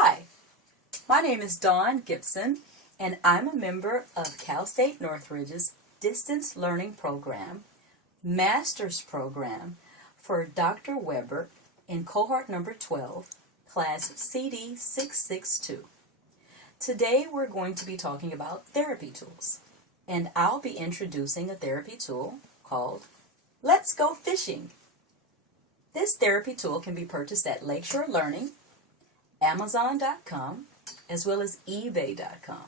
Hi, my name is Dawn Gibson, and I'm a member of Cal State Northridge's Distance Learning Program, Master's Program for Dr. Weber in Cohort Number 12, Class CD 662. Today we're going to be talking about therapy tools, and I'll be introducing a therapy tool called Let's Go Fishing. This therapy tool can be purchased at Lakeshore Learning, Amazon.com, as well as eBay.com.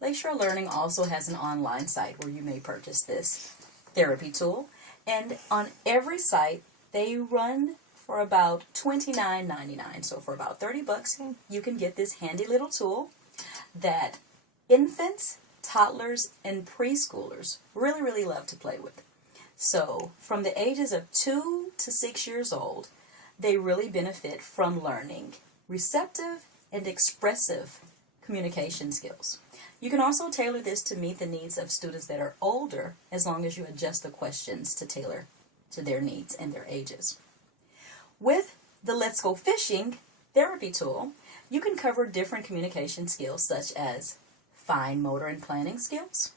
Lakeshore Learning also has an online site where you may purchase this therapy tool, and on every site they run for about $29.99. So for about $30 you can get this handy little tool that infants, toddlers, and preschoolers really love to play with. So from the ages of 2 to 6 years old, they really benefit from learning receptive and expressive communication skills. You can also tailor this to meet the needs of students that are older, as long as you adjust the questions to tailor to their needs and their ages. With the Let's Go Fishing therapy tool, you can cover different communication skills such as fine motor and planning skills,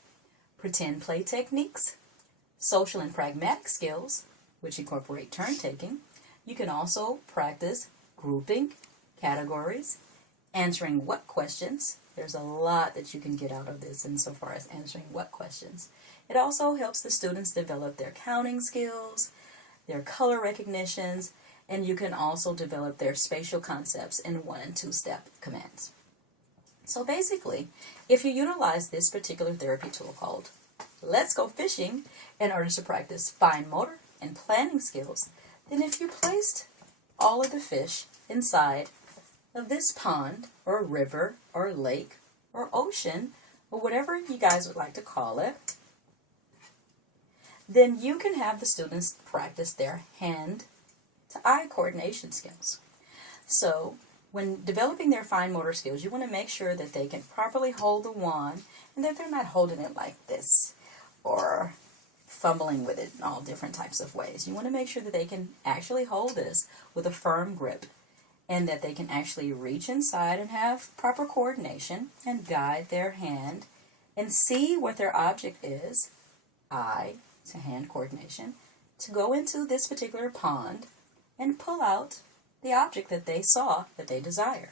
pretend play techniques, social and pragmatic skills, which incorporate turn taking. You can also practice grouping, categories, answering what questions. There's a lot that you can get out of this insofar as answering what questions. It also helps the students develop their counting skills, their color recognitions, and you can also develop their spatial concepts in 1- and 2-step commands. So basically, if you utilize this particular therapy tool called Let's Go Fishing in order to practice fine motor and planning skills, then if you placed all of the fish inside of this pond or river or lake or ocean or whatever you guys would like to call it, then you can have the students practice their hand-to-eye coordination skills. So when developing their fine motor skills, you want to make sure that they can properly hold the wand and that they're not holding it like this or fumbling with it in all different types of ways. You want to make sure that they can actually hold this with a firm grip and that they can actually reach inside and have proper coordination and guide their hand and see what their object is, eye to hand coordination, to go into this particular pond and pull out the object that they saw that they desire.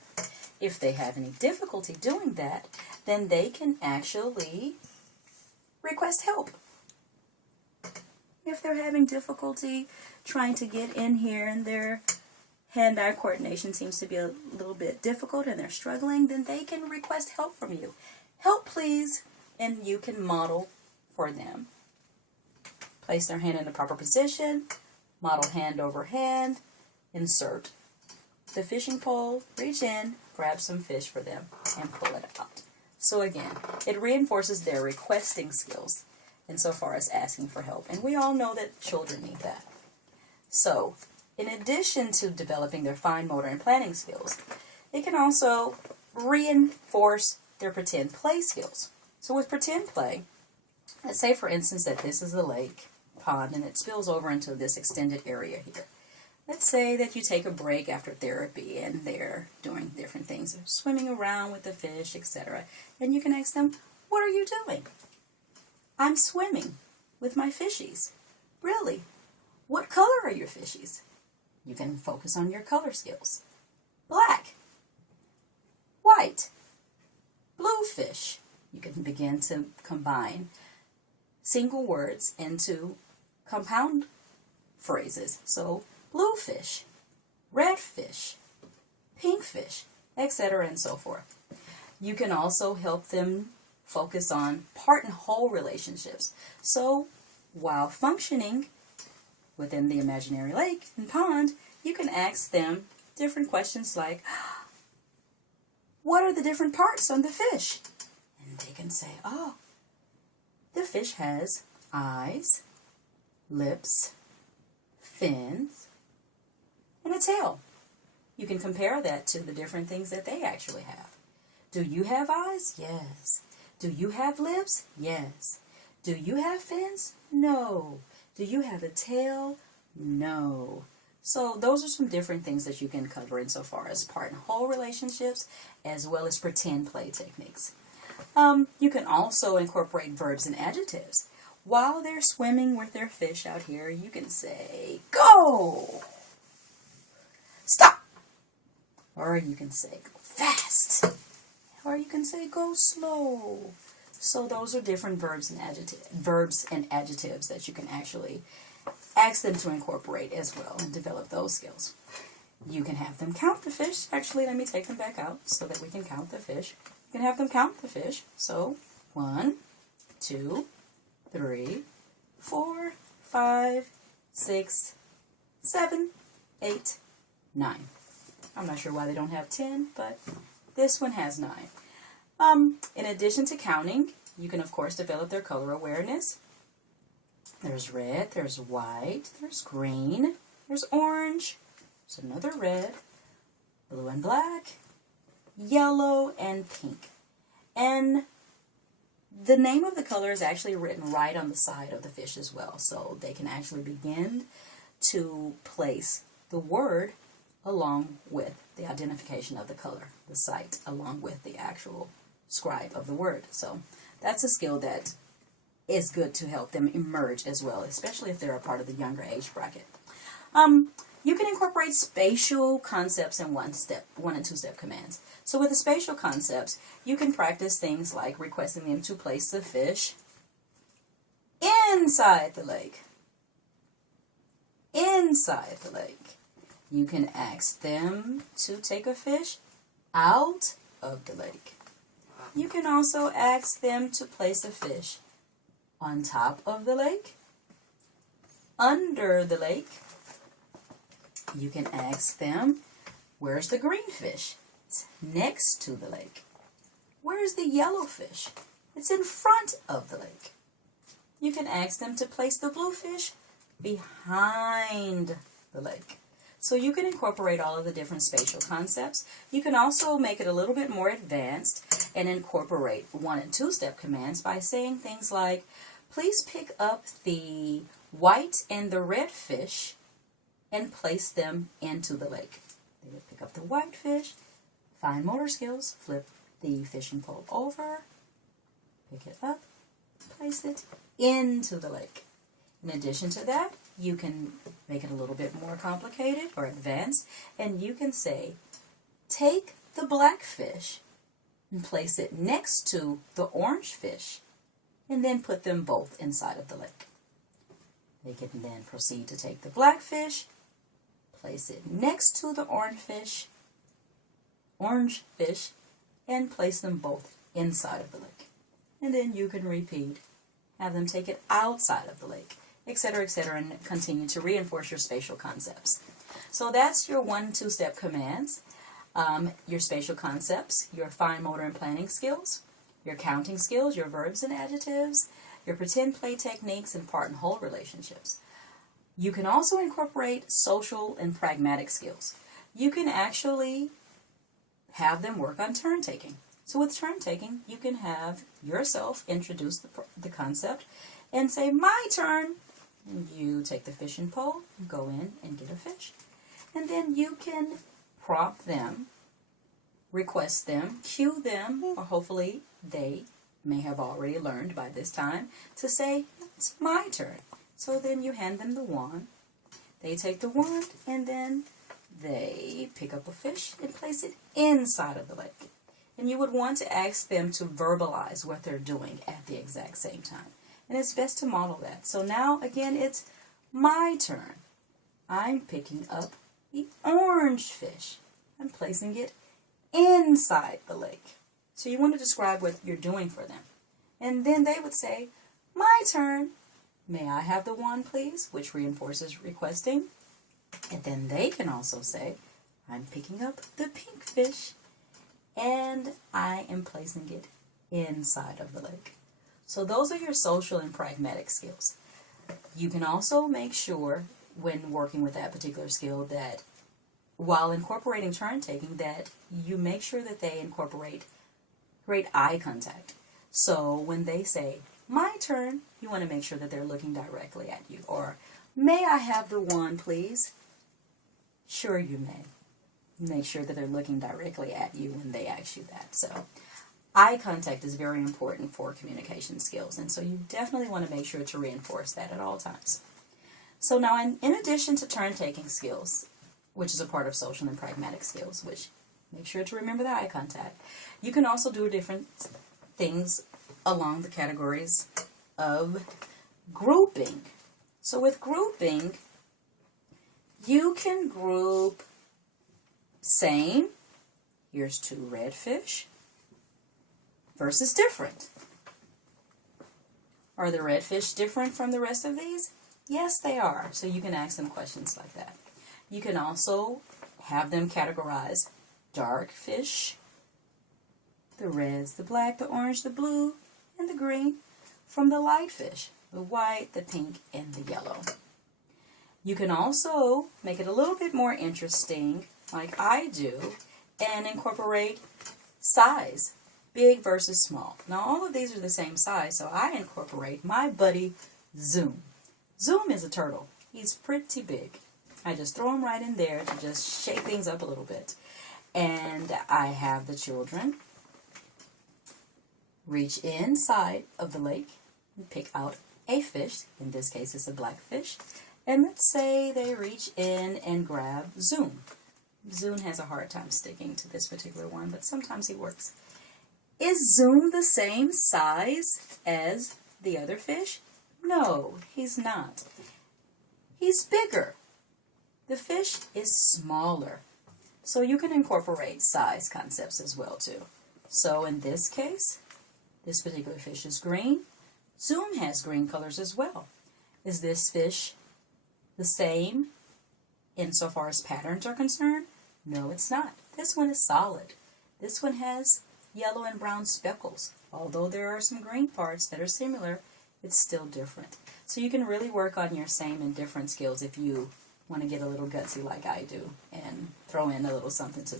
If they have any difficulty doing that, then they can actually request help. If they're having difficulty trying to get in here and their hand-eye coordination seems to be a little bit difficult and they're struggling, then they can request help from you. Help, please, and you can model for them. Place their hand in the proper position, model hand over hand, insert the fishing pole, reach in, grab some fish for them, and pull it out. So again, it reinforces their requesting skills insofar as asking for help. And we all know that children need that. So, in addition to developing their fine motor and planning skills, they can also reinforce their pretend play skills. So with pretend play, let's say for instance that this is a lake, pond, and it spills over into this extended area here. Let's say that you take a break after therapy and they're doing different things, they're swimming around with the fish, etc. And you can ask them, what are you doing? I'm swimming with my fishies. Really? What color are your fishies? You can focus on your color skills. Black, white, blue fish. You can begin to combine single words into compound phrases. So blue fish, red fish, pink fish, etc. and so forth. You can also help them focus on part and whole relationships. So while functioning within the imaginary lake and pond, you can ask them different questions like, what are the different parts on the fish? And they can say, oh, the fish has eyes, lips, fins, and a tail. You can compare that to the different things that they actually have. Do you have eyes? Yes. Do you have lips? Yes. Do you have fins? No. Do you have a tail? No. So those are some different things that you can cover insofar as part and whole relationships, as well as pretend play techniques. You can also incorporate verbs and adjectives. While they're swimming with their fish out here, you can say, go, stop, or you can say, go fast, or you can say, go slow. So those are different verbs and adjectives that you can actually ask them to incorporate as well and develop those skills. You can have them count the fish. Actually, let me take them back out so that we can count the fish. You can have them count the fish. So 1, 2, 3, 4, 5, 6, 7, 8, 9. I'm not sure why they don't have 10, but this one has 9. In addition to counting, you can of course develop their color awareness. There's red, there's white, there's green, there's orange, there's another red, blue and black, yellow and pink. And the name of the color is actually written right on the side of the fish as well, so they can actually begin to place the word along with the identification of the color, the sight, along with the actual scribe of the word. So that's a skill that is good to help them emerge as well, especially if they're a part of the younger age bracket. You can incorporate spatial concepts in 1 and 2 step commands. So with the spatial concepts, you can practice things like requesting them to place the fish inside the lake. Inside the lake. You can ask them to take a fish out of the lake. You can also ask them to place a fish on top of the lake, under the lake. You can ask them, where's the green fish? It's next to the lake. Where's the yellow fish? It's in front of the lake. You can ask them to place the blue fish behind the lake. So you can incorporate all of the different spatial concepts. You can also make it a little bit more advanced and incorporate 1 and 2 step commands by saying things like, please pick up the white and the red fish and place them into the lake. They would pick up the white fish, fine motor skills, flip the fishing pole over, pick it up, place it into the lake. In addition to that, you can make it a little bit more complicated or advanced, and you can say, take the black fish and place it next to the orange fish, and then put them both inside of the lake. They can then proceed to take the black fish, place it next to the orange fish, and place them both inside of the lake. And then you can repeat, have them take it outside of the lake, etc., and continue to reinforce your spatial concepts. So that's your 1 and 2 step commands, your spatial concepts, your fine motor and planning skills, your counting skills, your verbs and adjectives, your pretend play techniques, and part and whole relationships. You can also incorporate social and pragmatic skills. You can actually have them work on turn taking. So with turn taking, you can have yourself introduce the concept and say, my turn. You take the fishing pole, go in and get a fish. And then you can prompt them, request them, cue them, or hopefully they may have already learned by this time to say, it's my turn. So then you hand them the wand. They take the wand and then they pick up a fish and place it inside of the lake. And you would want to ask them to verbalize what they're doing at the exact same time. And it's best to model that. So now, again, it's my turn. I'm picking up the orange fish. I'm placing it inside the lake. So you want to describe what you're doing for them. And then they would say, my turn. May I have the wand, please? Which reinforces requesting. And then they can also say, I'm picking up the pink fish. And I am placing it inside of the lake. So those are your social and pragmatic skills. You can also make sure when working with that particular skill that while incorporating turn taking that you make sure that they incorporate great eye contact. So when they say, my turn, you want to make sure that they're looking directly at you. Or, may I have the wand, please? Sure, you may. Make sure that they're looking directly at you when they ask you that. So eye contact is very important for communication skills, and so you definitely want to make sure to reinforce that at all times. So now, in addition to turn-taking skills, which is a part of social and pragmatic skills, which make sure to remember the eye contact, you can also do different things along the categories of grouping. So with grouping, you can group same, here's 2 red fish, versus different. Are the red fish different from the rest of these? Yes, they are. So you can ask them questions like that. You can also have them categorize dark fish, the reds, the black, the orange, the blue, and the green, from the light fish, the white, the pink, and the yellow. You can also make it a little bit more interesting, like I do, and incorporate size, big versus small. Now all of these are the same size, so I incorporate my buddy Zoom. Zoom is a turtle. He's pretty big. I just throw him right in there to just shake things up a little bit. And I have the children reach inside of the lake and pick out a fish. In this case, it's a black fish. And let's say they reach in and grab Zoom. Zoom has a hard time sticking to this particular one, but sometimes he works. Is Zoom the same size as the other fish? No, he's not. He's bigger. The fish is smaller. So you can incorporate size concepts as well too. So in this case, this particular fish is green. Zoom has green colors as well. Is this fish the same insofar as patterns are concerned? No, it's not. This one is solid. This one has yellow and brown speckles. Although there are some green parts that are similar, it's still different. So you can really work on your same and different skills if you want to get a little gutsy like I do and throw in a little something to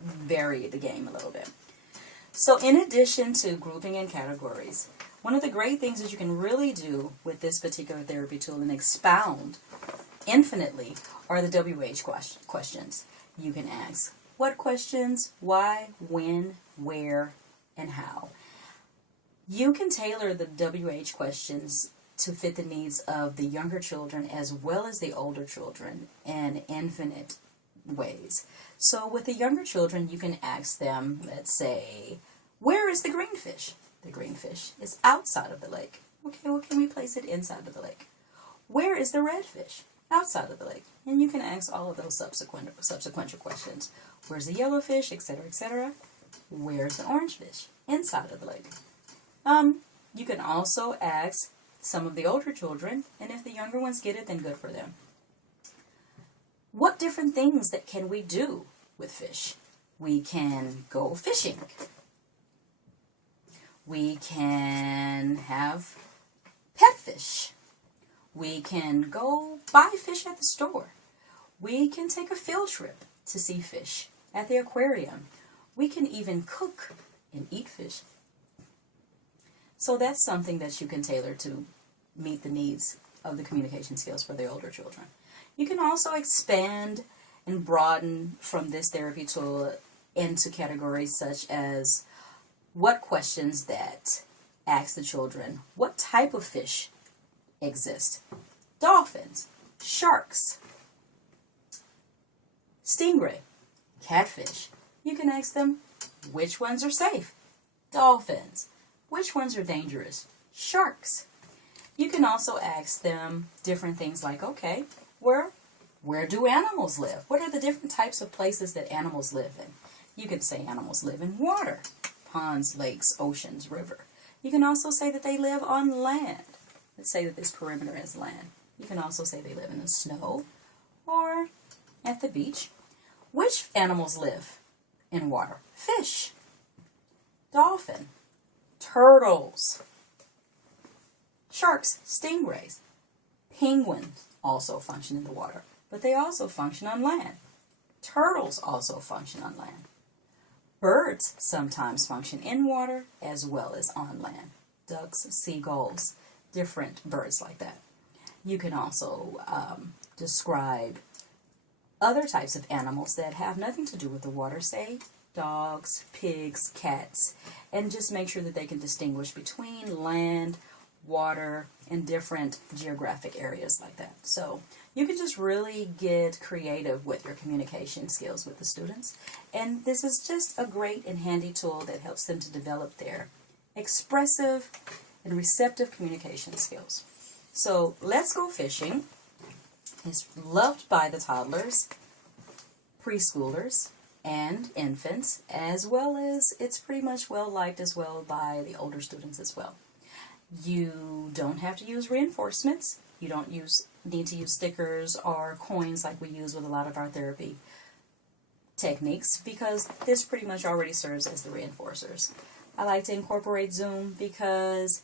vary the game a little bit. So in addition to grouping and categories, one of the great things that you can really do with this particular therapy tool and expound infinitely are the WH questions. You can ask what questions, why, when, where, and how. You can tailor the WH questions to fit the needs of the younger children as well as the older children in infinite ways. So with the younger children, you can ask them, let's say, where is the green fish? The green fish is outside of the lake. Okay, well, can we place it inside of the lake? Where is the red fish? Outside of the lake. And you can ask all of those subsequent questions. Where's the yellow fish, etc., etc.? Where's the orange fish? Inside of the lake. You can also ask some of the older children, and if the younger ones get it, then good for them. What different things that can we do with fish? We can go fishing. We can have pet fish. We can go buy fish at the store. We can take a field trip to see fish at the aquarium. We can even cook and eat fish. So that's something that you can tailor to meet the needs of the communication skills for the older children. You can also expand and broaden from this therapy tool into categories such as what questions that ask the children, what type of fish exist? Dolphins, sharks, stingray, catfish. You can ask them which ones are safe? Dolphins. Which ones are dangerous? Sharks. You can also ask them different things like, okay, where do animals live? What are the different types of places that animals live in? You can say animals live in water, ponds, lakes, oceans, river. You can also say that they live on land. Let's say that this perimeter is land. You can also say they live in the snow or at the beach. Which animals live in water? Fish, dolphin, turtles, sharks, stingrays, penguins also function in the water, but they also function on land. Turtles also function on land. Birds sometimes function in water as well as on land. Ducks, seagulls, different birds like that. You can also describe other types of animals that have nothing to do with the water, say dogs, pigs, cats, and just make sure that they can distinguish between land, water, and different geographic areas like that. So you can just really get creative with your communication skills with the students. And this is just a great and handy tool that helps them to develop their expressive and receptive communication skills. So Let's Go Fishing is loved by the toddlers, preschoolers, and infants, as well as it's pretty much well liked as well by the older students as well. You don't have to use reinforcements. You don't need to use stickers or coins like we use with a lot of our therapy techniques, because this pretty much already serves as the reinforcers. I like to incorporate Zoom because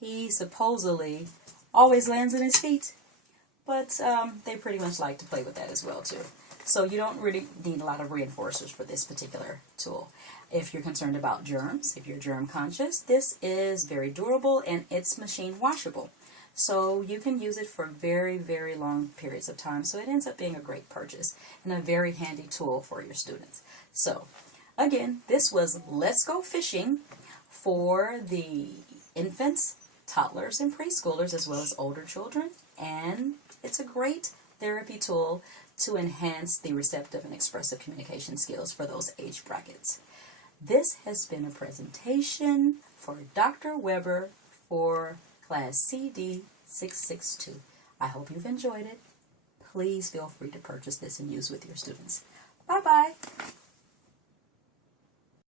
he supposedly always lands on his feet, but they pretty much like to play with that as well too. So you don't really need a lot of reinforcers for this particular tool. If you're concerned about germs, if you're germ conscious, this is very durable and it's machine washable. So you can use it for very, very long periods of time. So it ends up being a great purchase and a very handy tool for your students. So again, this was Let's Go Fishing for the infants, toddlers, and preschoolers, as well as older children. And it's a great therapy tool to enhance the receptive and expressive communication skills for those age brackets. This has been a presentation for Dr. Weber for Class CD 662. I hope you've enjoyed it. Please feel free to purchase this and use with your students. Bye-bye.